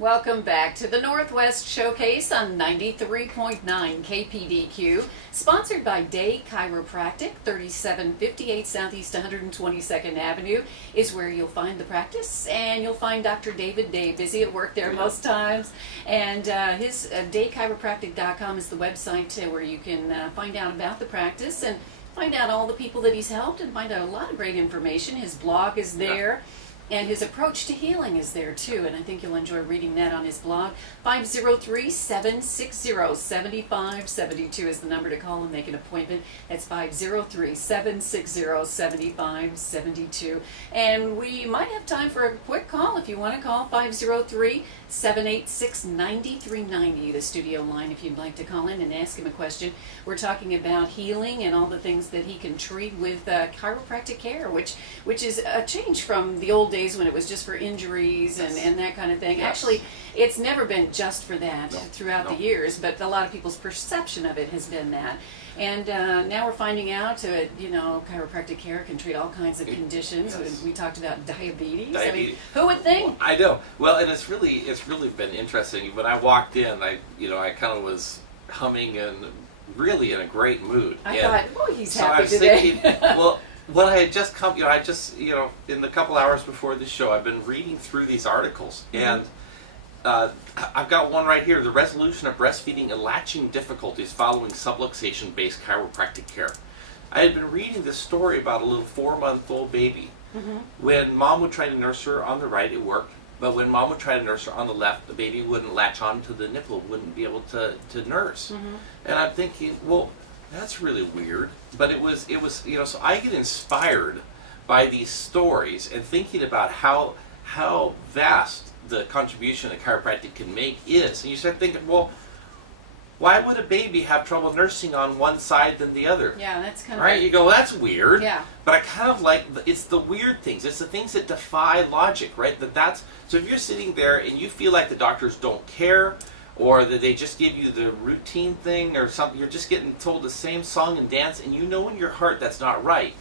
Welcome back to the Northwest Showcase on 93.9 KPDQ, sponsored by Day Chiropractic, 3758 Southeast 122nd Avenue is where you'll find the practice, and you'll find Dr. David Day busy at work there most times, and his daychiropractic.com is the website where you can find out about the practice and find out all the people that he's helped and find out a lot of great information. His blog is there. And his approach to healing is there too, and I think you'll enjoy reading that on his blog. 503-760-7572 is the number to call and make an appointment. That's 503-760-7572. And we might have time for a quick call if you want to call. 503-786-9390, the studio line, if you'd like to call in and ask him a question. We're talking about healing and all the things that he can treat with chiropractic care, which is a change from the old days when it was just for injuries and that kind of thing. Yes. Actually, it's never been just for that throughout the years, but a lot of people's perception of it has been that. And now we're finding out, chiropractic care can treat all kinds of conditions. Yes. We talked about diabetes. Diabetes. I mean, who would think? I know. Well, and it's really been interesting. When I walked in, I kind of was humming and really in a great mood. I thought, oh, he's so happy I was today. thinking, well, what I had just come, in the couple hours before the show, I've been reading through these articles, and I've got one right here: the resolution of breastfeeding and latching difficulties following subluxation-based chiropractic care. I had been reading this story about a little 4-month-old baby. When mom would try to nurse her on the right, it worked. But when mom would try to nurse her on the left, the baby wouldn't latch onto the nipple, wouldn't be able to nurse. And I'm thinking, well, that's really weird. But it was so I get inspired by these stories and thinking about how vast the contribution that chiropractic can make is. And you start thinking, well, why would a baby have trouble nursing on one side than the other? Yeah, that's kind of right. You go, well, that's weird. Yeah. But I kind of like it's the weird things. It's the things that defy logic, right? So if you're sitting there and you feel like the doctors don't care, or that they just give you the routine thing or something, you're just getting told the same song and dance, and you know in your heart that's not right.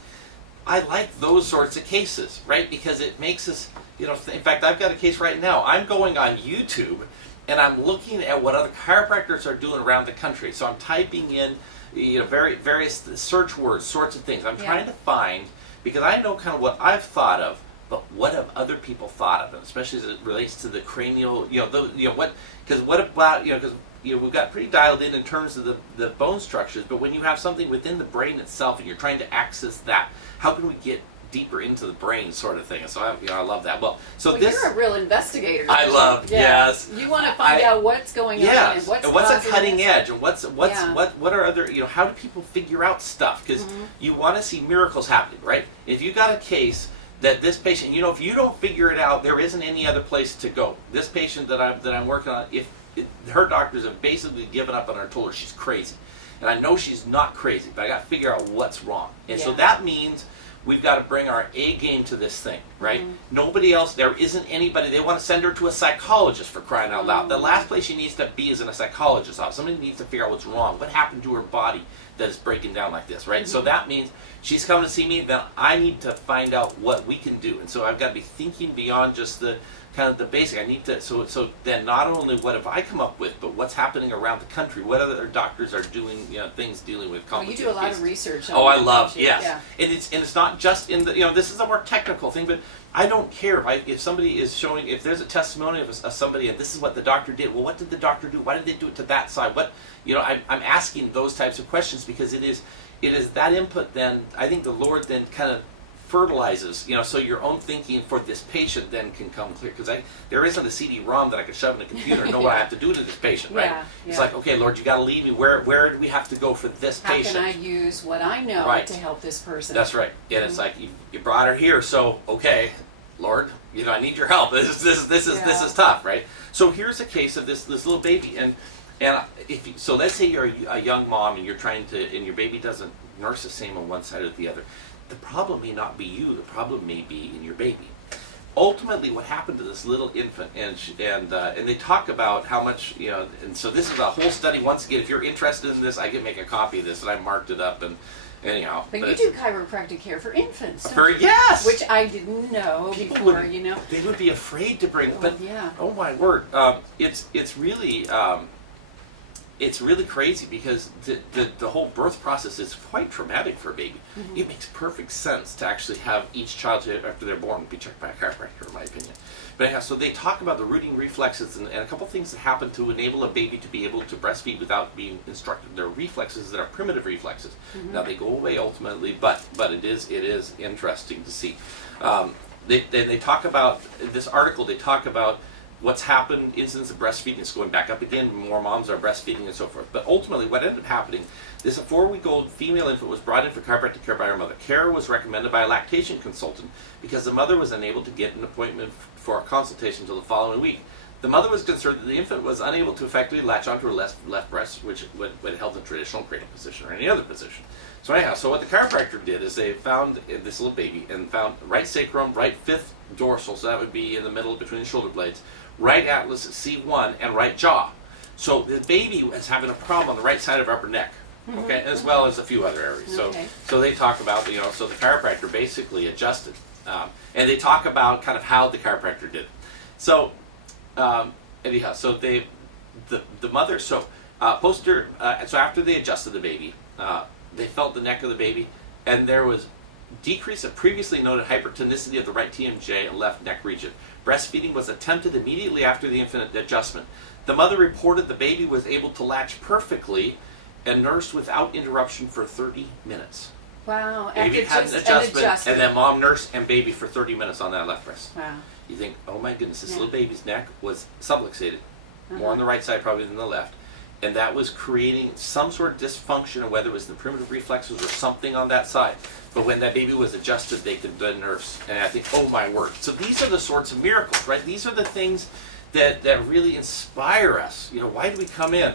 I like those sorts of cases, right? Because it makes us, in fact, I've got a case right now. I'm going on YouTube, and I'm looking at what other chiropractors are doing around the country. So I'm typing in, various search words, sorts of things. I'm trying to find, because I know kind of what I've thought of, but what have other people thought of it, especially as it relates to the cranial, because we've got pretty dialed in terms of the bone structures, but when you have something within the brain itself and you're trying to access that, how can we get deeper into the brain, sort of thing? And so I love that. Well, you're a real investigator. Yes. You want to find out what's going on and what's a cutting this. edge, and what are other, how do people figure out stuff? Because you want to see miracles happening, right? If you got a case that this patient, if you don't figure it out, there isn't any other place to go. This patient that I'm working on, her doctors have basically given up on her, told her she's crazy. And I know she's not crazy, but I got to figure out what's wrong. And so that means we've got to bring our A game to this thing, right? Nobody else, there isn't anybody, they want to send her to a psychologist, for crying out loud. The last place she needs to be is in a psychologist's office. Somebody needs to figure out what's wrong. What happened to her body that is breaking down like this, right? So that means she's coming to see me, then I need to find out what we can do. And so I've got to be thinking beyond just the kind of the basic. I need to, so then not only what have I come up with, but what's happening around the country, what other doctors are doing, things dealing with complicated you do a lot cases. of research. I love, yes. Yeah. And it's not just in the, this is a more technical thing, but I don't care if somebody is showing, if there's a testimony of somebody and this is what the doctor did. Well, what did the doctor do? Why did they do it to that side? I'm asking those types of questions because it is that input. Then I think the Lord then kind of fertilizes, so your own thinking for this patient then can come clear, because there isn't a CD-ROM that I can shove in a computer and know what I have to do to this patient, right? It's like, okay, Lord, you got to lead me. Where do we have to go for this patient? How can I use what I know to help this person? That's right. And it's like you brought her here, so okay, Lord, I need your help. This is tough, right? So here's a case of this little baby, and so let's say you're a young mom and you're trying to, and your baby doesn't nurse the same on one side or the other. The problem may not be you. The problem may be in your baby. Ultimately, what happened to this little infant, and they talk about how much, and so this is a whole study. Once again, if you're interested in this, I can make a copy of this, and I marked it up, and Anyhow, But you do chiropractic care for infants, don't you? yes, Which I didn't know People before, would- you know. they would be afraid to bring. Oh, But yeah. oh my word, it's really. It's really crazy because the whole birth process is quite traumatic for a baby. Mm-hmm. It makes perfect sense to actually have each child after they're born be checked by a chiropractor, in my opinion. But anyhow, so they talk about the rooting reflexes and a couple things that happen to enable a baby to be able to breastfeed without being instructed. There are reflexes that are primitive reflexes. Mm-hmm. Now they go away ultimately, but it is interesting to see. They talk about this article. They talk about what's happened, incidence of breastfeeding is going back up again, more moms are breastfeeding and so forth. But ultimately what ended up happening is a 4-week-old female infant was brought in for chiropractic care by her mother. Care was recommended by a lactation consultant because the mother was unable to get an appointment for a consultation until the following week. The mother was concerned that the infant was unable to effectively latch onto her left breast, which would held in traditional cradle position or any other position. So anyhow, so what the chiropractor did is they found this little baby and found right sacrum, right fifth dorsal, so that would be in the middle between the shoulder blades, right atlas at C1, and right jaw. So the baby was having a problem on the right side of her upper neck, okay, as well as a few other areas. Okay. So they talk about, so the chiropractor basically adjusted. And they talk about kind of how the chiropractor did it. So anyhow, so the mother, so after they adjusted the baby, they felt the neck of the baby, and there was decrease of previously noted hypertonicity of the right TMJ and left neck region. Breastfeeding was attempted immediately after the infant adjustment. The mother reported the baby was able to latch perfectly and nursed without interruption for 30 minutes. Wow. Baby After had just an an adjustment, and then mom nursed and baby for 30 minutes on that left breast. Wow. You think, oh my goodness, this Yeah. little baby's neck was subluxated, more on the right side probably than the left. And that was creating some sort of dysfunction, whether it was the primitive reflexes or something on that side. But when that baby was adjusted, they could then nurse. And I think, oh my word. So these are the sorts of miracles, right? These are the things that really inspire us. Why do we come in?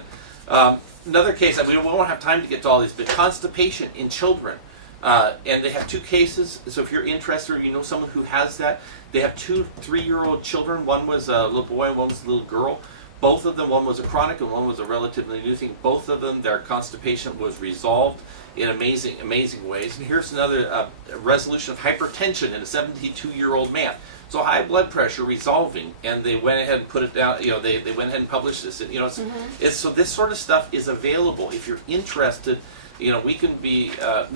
Another case, we won't have time to get to all these, but constipation in children. And they have 2 cases. So if you're interested or you know someone who has that, they have 2 3-year-old children. One was a little boy and one was a little girl. Both of them, one was a chronic and one was a relatively new thing. Both of them, their constipation was resolved in amazing, amazing ways. And here's another resolution of hypertension in a 72-year-old man. So high blood pressure resolving, and they went ahead and put it down. They went ahead and published this. So this sort of stuff is available. If you're interested, we can be a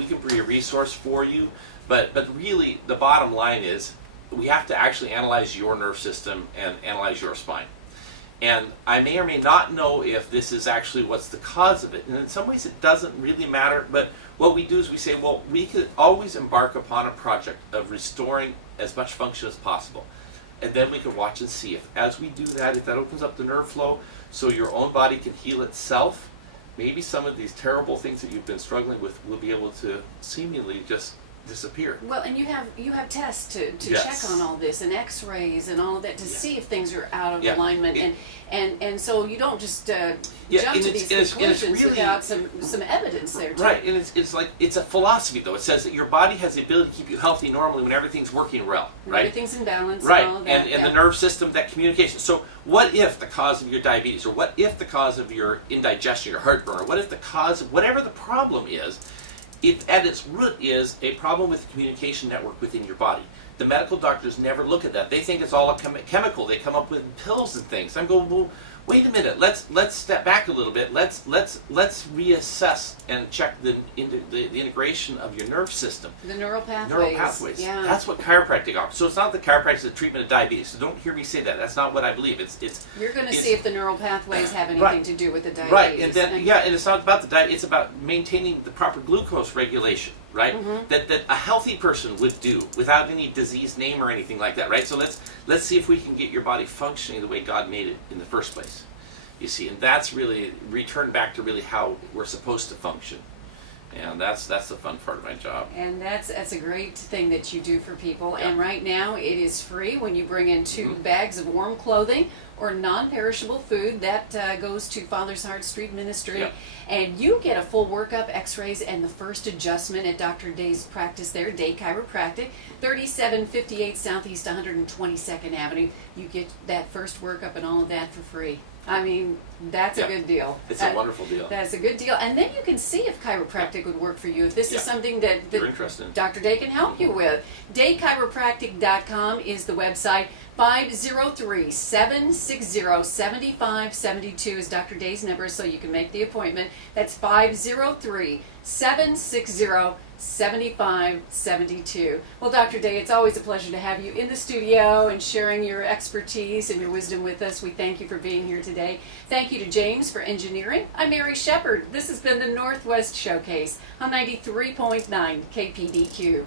resource for you. But really, the bottom line is we have to actually analyze your nerve system and analyze your spine. And I may or may not know if this is actually what's the cause of it. And in some ways it doesn't really matter, but what we do is we say, well, we could always embark upon a project of restoring as much function as possible. And then we can watch and see if, as we do that, if that opens up the nerve flow so your own body can heal itself, maybe some of these terrible things that you've been struggling with will be able to seemingly just disappear. Well, and you have tests to Yes. check on all this, and X-rays and all of that to see if things are out of Yeah. alignment, and so you don't just jump and to it's- these and it's conclusions really- without some evidence there too. Right, and it's a philosophy though. It says that your body has the ability to keep you healthy normally when everything's working well, right? Everything's in balance. Right, And all of that. and the nerve system, that communication. So what if the cause of your diabetes, or what if the cause of your indigestion, your heartburn, or what if the cause of whatever the problem is, if at its root is a problem with the communication network within your body. The medical doctors never look at that. They think it's all a chemical. They come up with pills and things. I'm going, well, wait a minute. Let's step back a little bit. Let's reassess and check the integration of your nerve system. The neural pathways. Neural pathways. Yeah. That's what chiropractic offers. So it's not that chiropractic is the treatment of diabetes. So don't hear me say that. That's not what I believe. You're going to it's- see if the neural pathways have anything Right. to do with the diabetes. Right, and then and it's not about the diet. It's about maintaining the proper glucose regulation, right? Mm-hmm. That a healthy person would do without any disease name or anything like that, right? So let's see if we can get your body functioning the way God made it in the first place. You see, and that's really return back to really how we're supposed to function, and that's the fun part of my job. And that's a great thing that you do for people. Yeah. And right now it is free when you bring in 2 Mhm. bags of warm clothing or non-perishable food. That goes to Father's Heart Street Ministry. Yep. And you get a full workup, x-rays, and the first adjustment at Dr. Day's practice there, Day Chiropractic, 3758 Southeast 122nd Avenue. You get that first workup and all of that for free. I mean, that's a good deal. It's a wonderful deal. That's a good deal. And then you can see if chiropractic would work for you. If this is something that you're interested in. Dr. Day can help you with. DayChiropractic.com is the website. 503-760-7572 is Dr. Day's number, so you can make the appointment. That's 503-760-7572. Well, Dr. Day, it's always a pleasure to have you in the studio and sharing your expertise and your wisdom with us. We thank you for being here today. Thank you to James for engineering. I'm Mary Shepard. This has been the Northwest Showcase on 93.9 KPDQ.